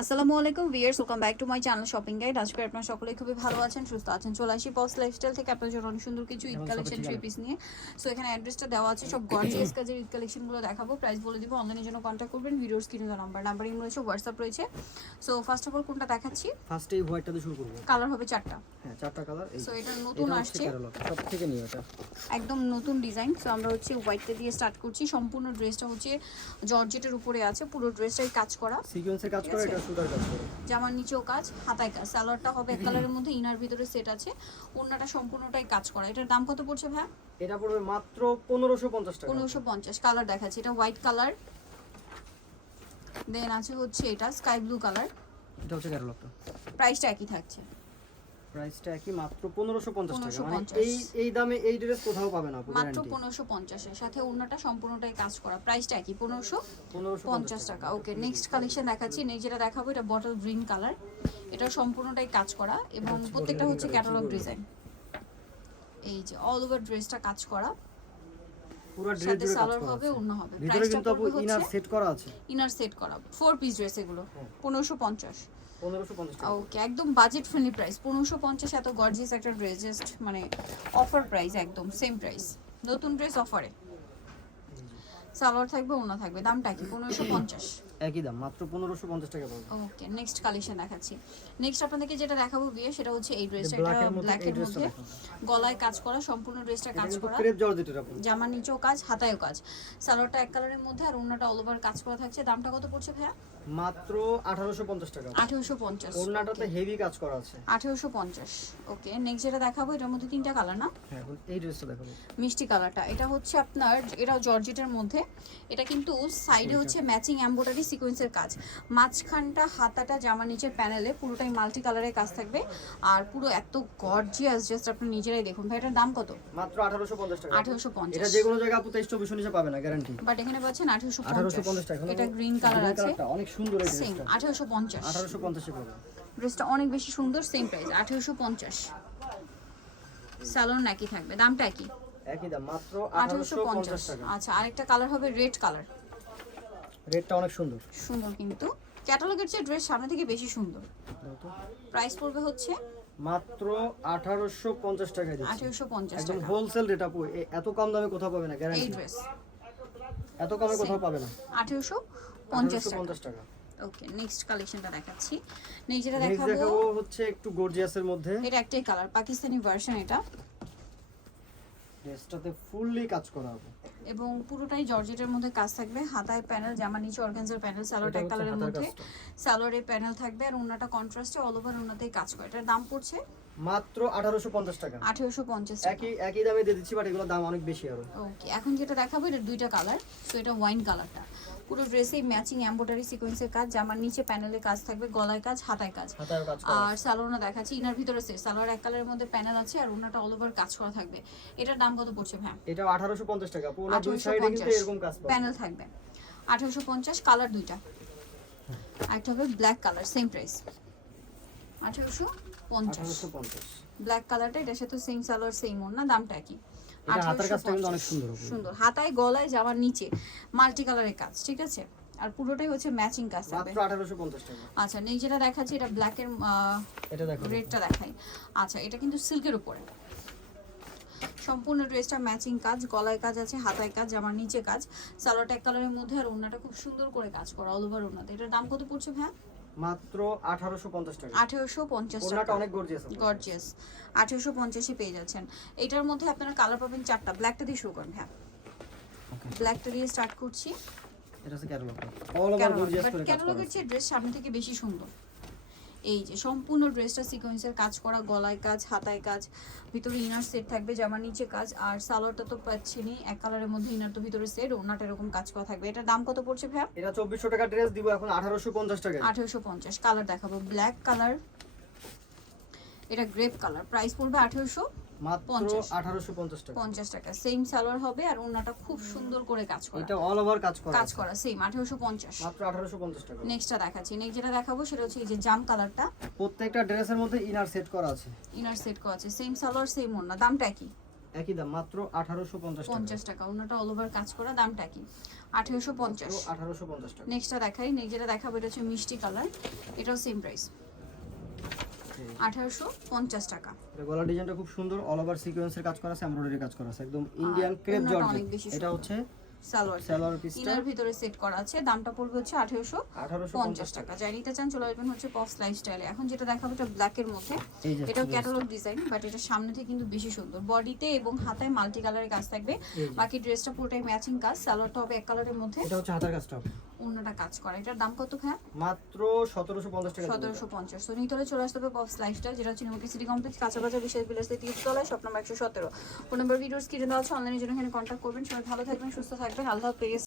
আসসালামু আলাইকুম viewers welcome back to my channel shopping guide আজকে আপনারা সকলে খুবই ভালো আছেন সুস্থ আছেন। চলে আসি পস লাইফস্টাইল থেকে আপনার জন্য অনেক সুন্দর কিছু ঈদ কালেকশন থ্রি পিস নিয়ে। সো এখানে অ্যাড্রেসটা দেওয়া আছে সব গর্জিয়াস কাজের ঈদ কালেকশনগুলো দেখাবো। প্রাইস বলে দিব অনলাইনের জন্য কন্ট্যাক্ট করবেন ভিডিওর স্ক্রিনে দেওয়া নাম্বার নাম্বার ইম রয়েছে হোয়াটসঅ্যাপ রয়েছে। সো ফার্স্ট অফ অল কোনটা দেখাচ্ছি? ফার্স্টে এই হোয়াইটটা দিয়ে শুরু করব। কালার হবে চারটা। হ্যাঁ চারটা কালার সো এটা নতুন আসছে। সব থেকে নিয়ে এটা। একদম নতুন ডিজাইন সো আমরা হচ্ছে হোয়াইটটা দিয়ে স্টার্ট করছি। সম্পূর্ণ ড্রেসটা হচ্ছে জর্জেটের উপরে আছে। পুরো ড্রেসটাই কাজ করা। সিকোয়েন্সের কাজ করে। এটা সুতার কাজ করে। জামার নিচেও কাজ হাতায় কাজ। সালোয়ারটা হবে এক কালারের মধ্যে ইনার ভিতরে সেট আছে। ওড়নাটা সম্পূর্ণটাই কাজ করা। এটার দাম কত পড়ছে ভাই এটা পড়বে মাত্র পনেরোশো পঞ্চাশ টাকা। পনেরোশো পঞ্চাশ। কালার দেখাচ্ছি। এটা হোয়াইট কালার দেন আছে হচ্ছে এটা স্কাই ব্লু কালার এটা হচ্ছে ক্যাটালগটা প্রাইসটা একই থাকছে। প্রাইসটা একই মাত্র পনেরোশো পঞ্চাশ টাকা। মানে এই এই দামে এই ড্রেস কোথাও পাবে না মাত্র গ্যারান্টি পনেরোশো সাথে ওড়নাটা সম্পূর্ণটাই কাজ করা। প্রাইসটা একই পনেরোশো পনেরোশো পঞ্চাশ টাকা। ওকে নেক্সট কালেকশন দেখাচ্ছি। নেক্সট যেটা দেখাবো এটা বটল গ্রিন কালার এটা সম্পূর্ণটাই কাজ করা এবং প্রত্যেকটা হচ্ছে ক্যাটালগ ডিজাইন এই যে অল ওভার ড্রেসটা কাজ করা। পুরো ড্রেস জুড়ে কাজ সালোয়ার করা হবে আছে। হবে। ভিতরে কিন্তু আপু ইনার সেট করা আছে। ইনার সেট করা ফোর পিস ড্রেস এগুলো। পনেরোশো পঞ্চাশ। পনেরোশো পঞ্চাশ টাকা। ওকে একদম বাজেট ফ্রেন্ডলি প্রাইস পনেরোশো পঞ্চাশ এত গর্জিয়াস একটা ড্রেস জাস্ট মানে অফার প্রাইস একদম সেম প্রাইস নতুন ড্রেস অফারে সালোয়ার থাকবে ওনা থাকবে। দামটা কি? পনেরোশো পঞ্চাশ। একই দাম মাত্র পনেরোশো পঞ্চাশ টাকা পড়বে। ওকে নেক্সট কালেকশন দেখাচ্ছি। নেক্সট আপনাদেরকে যেটা দেখাবো বিয়ে সেটা হচ্ছে এই ড্রেসটা এটা এটা এর মধ্যে ব্ল্যাকের গলায় কাজ করা সম্পূর্ণ ড্রেসটা কাজ করা। ক্রেপ জর্জেটের আপু জামার নিচেও কাজ হাতায়ও কাজ। সালোয়ারটা এক কালারের মধ্যে আর অন্যটা অল ওভার কাজ করা থাকছে। দামটা কত পড়ছে ভাইয়া? মাত্র আঠারোশো পঞ্চাশ টাকা। আঠেরোশো পঞ্চাশ ওড়নাটাতে হেভি কাজ করা আছে। আঠেরোশো পঞ্চাশ ওকে। নেক্সট যেটা দেখাবো এটার মধ্যে তিনটা কালার না? হ্যাঁ এখন এই ড্রেসটা দেখাবো। মিষ্টি কালারটা এটা হচ্ছে আপনার এটাও জর্জেটের মধ্যে। এটা কিন্তু সাইডে হচ্ছে ম্যাচিং এমব্রয়ডারি সিকোয়েন্সের কাজ। মাঝখানটা হাতাটা জামার নিচের প্যানেলে পুরোটাই মাল্টি কালারের কাজ থাকবে। আর পুরো এত গর্জিয়াস জাস্ট আপনি নিজেরাই দেখুন। ভাই এটার দাম কত? মাত্র আঠারোশো পঞ্চাশ টাকা। আঠেরোশো এটা পঞ্চাশ। যে কোনো জায়গায় আপু তেইশ চব্বিশ নিচে পাবে না গ্যারান্টি বাট এখানে পাচ্ছেন আঠেরোশো আঠারোশো পঞ্চাশ পঞ্চাশ টাকা। এটা গ্রিন কালার আছে। অনেক সুন্দর এই সেম ড্রেসটা পাবে। অনেক বেশি সুন্দর সেম প্রাইস আঠেরোশো পঞ্চাশ। একই থাকবে দামটা একই? একই দাম মাত্র আঠেরোশো আঠারোশো পঞ্চাশ। পঞ্চাশ টাকা। আচ্ছা আরেকটা কালার হবে রেড কালার রেটটা অনেক সুন্দর। সুন্দর কিন্তু। ক্যাটালগের চেয়ে ড্রেস সামনে থেকে বেশি সুন্দর। প্রাইস পড়বে হচ্ছে? মাত্র আঠারোশো পঞ্চাশ টাকায় দিচ্ছি। আঠেরোশো পঞ্চাশ একদম হোলসেল রেট আপু এত কম দামে কোথাও পাবে না এই ড্রেস এত কমে কোথাও পাবে না। আঠেরোশো পঞ্চাশ টাকা। ওকে নেক্সট কালেকশনটা দেখাচ্ছি। নেক্সট যেটা নেক্সট দেখাবো হচ্ছে একটু গর্জিয়াসের মধ্যে। এটা একটাই কালার পাকিস্তানি ভার্সন এটা। ড্রেসটাতে ফুললি কাজ করা হবে। এবং পুরোটাই জর্জেটের মধ্যে কাজ থাকবে। হাতায় প্যানেল জামা নিচে অর্গানজার প্যানেল স্যালোয়ার এক কালারের মধ্যে। স্যালোয়ারের প্যানেল থাকবে আর ওনাটা কন্ট্রাস্টে অল ওভার ওনাতেই কাজ করে। এটার দাম পড়ছে? মাত্র আঠারোশো পঞ্চাশ টাকা। আঠেরোশো পঞ্চাশ টাকা। একই একই দামে দিয়ে দিচ্ছি বাট এগুলোর দাম অনেক বেশি আরও। ওকে এখন যেটা দেখাবো এটা দুইটা কালার সো এটা ওয়াইন কালারটা পুরো ড্রেসেই ম্যাচিং এমব্রয়ডারি সিকোয়েন্সের কাজ জামার নিচে প্যানেলে কাজ থাকবে গলায় কাজ হাতায় কাজ। আর সালোয়ারটা দেখাচ্ছি ইনার ভিতরে সে সালোয়ার এক কালারের মধ্যে প্যানেল আছে আর ওনাটা অল ওভার কাজ করা থাকবে। এটার দাম কত পড়ছে ভ্যাম এটা আঠারোশো পঞ্চাশ টাকা পুরো দুই সাইডে কিন্তু এরকম কাজ পাবে প্যানেল থাকবে। আঠারোশো পঞ্চাশ কালার দুইটা। একটা হবে ব্ল্যাক কালার সেম প্রাইস আঠারোশো পঞ্চাশ। আঠারোশো পঞ্চাশ। ব্ল্যাক কালারটা এটার সাথে সেম সালোয়ার সেম ওর না দামটা কি এটা হাতার কাজটা কিন্তু অনেক সুন্দর সুন্দর। হাতায় গলায় যাওয়ার নিচে মাল্টি কালারের কাজ ঠিক আছে? আর পুরোটাই হচ্ছে ম্যাচিং কাজ থাকবে। আচ্ছা নেই যেটা দেখাচ্ছি এটা ব্ল্যাকের এটা দেখো রেডটা দেখাই। আচ্ছা এটা কিন্তু সিল্কের উপরে। সম্পূর্ণ ড্রেসটা ম্যাচিং কাজ গলায় কাজ আছে হাতায় কাজ জামার নিচে কাজ। সালোয়ার এক কালারের মধ্যে আর ওড়নাটা খুব সুন্দর করে কাজ করা অল ওভার ওড়নাতে। এটার দাম কত পড়ছে ভাই মাত্র আঠারোশো পঞ্চাশ টাকা। আঠেরোশো পঞ্চাশ ওড়নাটা টাকা অনেক গর্জিয়াস গর্জিয়াস 1850 এ পেয়ে যাচ্ছেন। এটার মধ্যে আপনারা কালার পাবেন চারটা। ব্ল্যাকটা দিয়ে শুরু করেন হ্যাঁ ব্ল্যাকটা দিয়ে স্টার্ট করছি। এটা হচ্ছে ক্যাটালগ অল ওভার গর্জিয়াস করা ক্যাটালগের চেয়ে ড্রেস সামনে থেকে বেশি সুন্দর। এই যে সম্পূর্ণ ড্রেসটা সিকোয়েন্সের কাজ করা গলায় কাজ হাতায় কাজ ভিতরে ইনার সেট থাকবে জামার নিচে কাজ আর সালোয়ারটা তো পাচ্ছি নি এক কালারের মধ্যে ইনার তো ভিতরে সেট ওনাটা এরকম কাজ করা থাকবে। এটার দাম কত পড়ছে ভাইয়া? এটা চব্বিশশো টাকা ড্রেস দিব এখন আঠারোশো পঞ্চাশ টাকা আঠেরোশো পঞ্চাশ কালার দেখাবো ব্ল্যাক কালার এটা গ্রেপ কালার প্রাইস পড়বে আঠেরোশো। মাত্র টাকা। সেম সালোয়ার হবে আর খুব সুন্দর করে কাজ করা। এটা অল ওভার কাজ করা কাজ করা সেম মাত্র টাকা। নেক্সটটা দেখাচ্ছি। নেক্সট যেটা দেখাবো সেটা হচ্ছে এই যে জাম কালারটা। প্রত্যেকটা ড্রেসের মধ্যে ইনার সেট করা আছে। ইনার সেট করা আছে। সেম সালোয়ার সেম দামটা কি একই দাম মাত্র টাকা। পঞ্চাশ টাকা। অন্যটা অল ওভার কাজ করা দামটা কি টাকা। নেক্সটটা দেখাই। নেক্সট যেটা দেখাবো এটা হচ্ছে মিষ্টি কালার। এটাও সেম প্রাইস আঠারোশো পঞ্চাশ টাকা। এটা গলার ডিজাইনটা খুব সুন্দর অল ওভার সিকোয়েন্সের কাজ করা আছে এমব্রয়ডারি কাজ করা আছে একদম ইন্ডিয়ান ক্রেপ জর্জেট এটা হচ্ছে সালোয়ার সালোয়ার পিসটা ইনার ভিতরে সেট করা আছে দামটা পড়বে হচ্ছে আঠেরোশো আঠারোশো পঞ্চাশ টাকা। যাই নিতে চান চলে আসবেন হচ্ছে পফ এখন যেটা দেখাবো এটা ব্ল্যাকের মধ্যে। এটাও ক্যাটালগ ডিজাইন বাট এটা সামনে থেকে কিন্তু বেশি সুন্দর। বডিতে এবং হাতায় মাল্টি কালারের কাজ থাকবে। বাকি ড্রেসটা পুরোটাই ম্যাচিং কাজ সালোয়ারটা হবে এক কালারের মধ্যে। এটা হচ্ছে হাতার কাজটা হবে। অন্যটা কাজ করা। এটার দাম কত হ্যাঁ মাত্র সতেরোশো পঞ্চাশ টাকা সতেরোশো পঞ্চাশ। তো নিতলে চলে আসতে হবে পপস লাইফস্টাইল যেটা হচ্ছে নিমকি সিটি কমপ্লেক্স কাঁচাবাজার বিশেষ বিলাস তিরিশ তলায় শপ নাম্বার একশো সতেরো। ফোন নাম্বার ভিডিওস কিনে দেওয়া আছে অনলাইনের জন্য এখানে কন্ট্যাক্ট করবেন। সবাই ভালো থাকবেন সুস্থ থাকবেন। আল্লাহ হাফেজ।